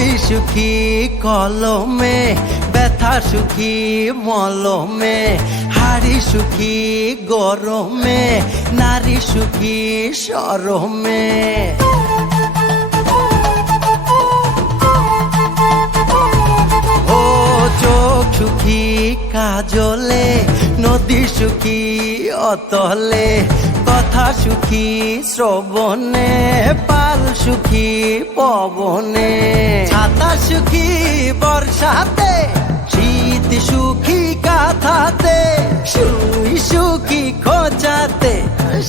ছবি সুখী কলমে, ব্যথা সুখী মলমে, হাড়ি সুখী গরমে, নারী সুখী শরমে। ও চোখ সুখী কাজলে, নদী সুখী অতলে, কথা সুখী শ্রবণে, পাল সুখী পবনে, ছাতা সুখী বর্ষাতে, শীত সুখী কাঁথাতে, সুই সুখী খোঁচাতে,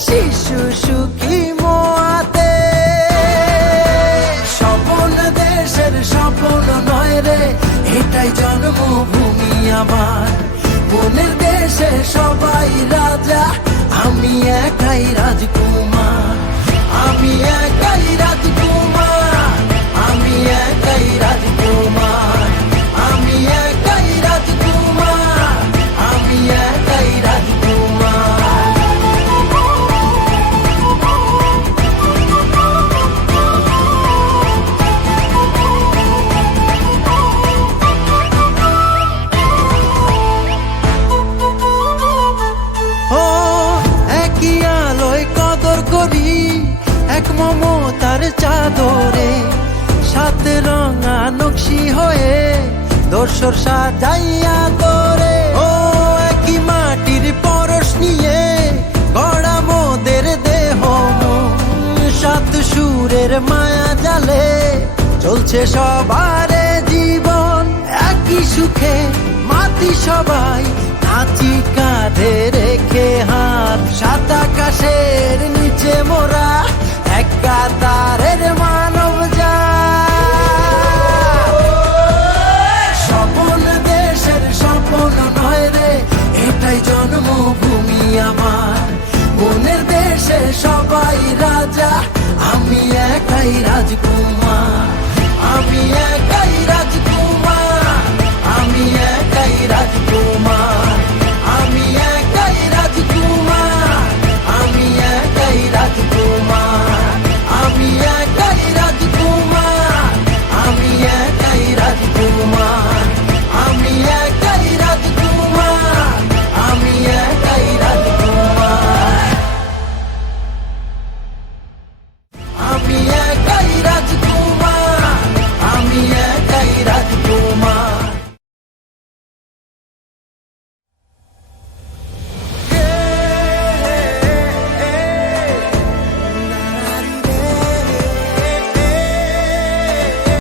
শিশু সুখী মোয়াতে। স্বপন দেশের স্বপন নয় রে, এটাই জন্মভূমি আমার। মনের দেশে সবাই রাজা, আমি একাই রাজকুমার, আমি একাই রাজকুমার, আমি একাই রাজকুমার, আমি একাই রাজকুমার, আমি একাই রাজকুমার। এক মমতার চাদরে, সাত রঙা নকশি হয়ে দোসর সাজাইয়া তোরে। ও একই মাটির পরশ নিয়ে গড়া মোদের দেহ, সাত সুরের মায়া জালে চলছে সবারে জীবন। একই সুখে মাতি সবাই, নাচি কাঁধে রেখে হাত, সাত আকাশের নিচে মোরা এক কাতারের মানব জাত। স্বপন দেশের স্বপন নয় রে, এটাই জন্মভূমি আমার। মনের দেশে